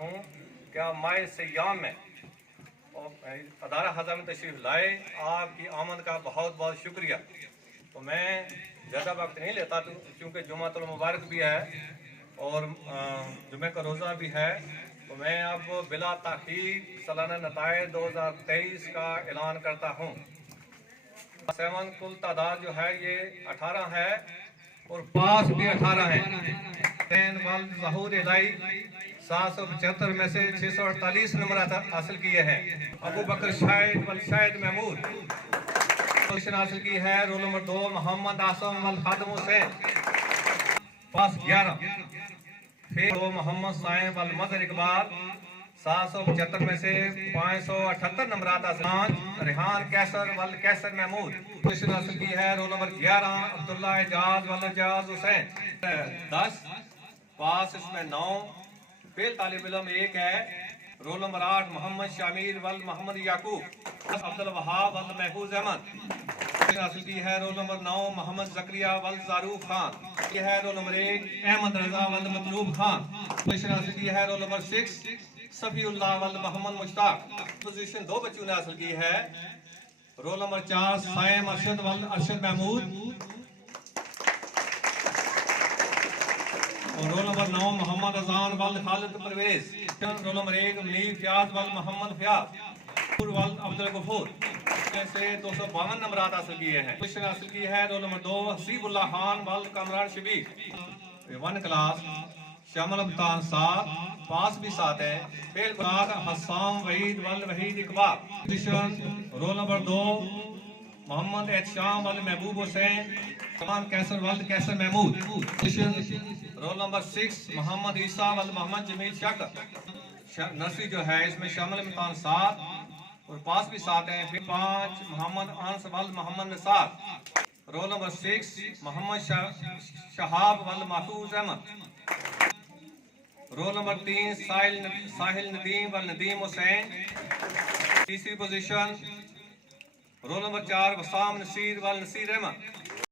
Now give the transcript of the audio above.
हूँ क्या माए सयाम में और अदारा हज़ा में तशरीफ़ लाए। आपकी आमद का बहुत बहुत शुक्रिया। तो मैं ज़्यादा वक्त नहीं लेता तो क्योंकि जुमातुल मुबारक भी है और जुमे का रोज़ा भी है। तो मैं अब बिला ताख़ीर सालाना नताए 2023 का ऐलान करता हूँ। 7 कुल तादाद जो है ये 18 है और पास भी 18 है। 775 में से 648 नंबर हासिल किए हैं। अबू बकर शाहिद महमूद हासिल की है। रोल नंबर 2 मोहम्मद आसम वल खादम हुसैन पास 11। फिर मोहम्मद साइम वल मजर इकबाल 775 में से 578 नंबर हासिल। रेहान कैसर वल कैसर महमूद हासिल की है। रोल नंबर 11 अब्दुल्ला एजाज वल एजाज हुसैन 10 पास इसमें 9। फेल तालिब इल्म 1 है। रोल नंबर 8 मोहम्मद शामिर वल मोहम्मद याकूब अब्दुल वहाब वल महफूज अहमद हासिल की है। रोल नंबर 9 मोहम्मद जकरिया वल जारूफ खान ये है। रोल नंबर 1 अहमद रजा वल मतलूब खान हासिल की है। रोल नंबर 6 सफीउल्लाह वल मोहम्मद मुश्ताक पोजीशन 2 बच्चों ने हासिल की है। रोल नंबर 4 साइम अरशद वल अरशद महमूद और रोल नंबर 9 मोहम्मद अजान वल खालिद परवेज। रोल नंबर 1 मुनीर फयाज वल मोहम्मद फयाज वल अब्दुल गफूर से 252 नंबर हासिल किए हैं। पोजीशन हासिल की है। रोल नंबर 2 हसीबुल्लाह खान वल कमरान शबीर 1 क्लास शामिल अब्तान 7 पास भी 7 है। फेल हसाम वहीद वल Waheed Iqbal. Position roll number 2 Mohammad Ehtesham वल महबूब हुसैन कैसर वल कैसर महमूद। रोल नंबर 6 मोहम्मद ईसा वल मोहम्मद जमील शाकर नर्सरी जो है इसमें शामिल इम्तान 7 और पास भी 7 है। फिर 5 मोहम्मद अनस वल मोहम्मद निसार। रोल नंबर 6 मोहम्मद शहाब वल महफूज अहमद। रोल नंबर 3 साहिल नदीम वल नदीम हुसैन। तीसरी पोजीशन रोल नंबर 4 वसाम नसीर वल नसीर अहमद।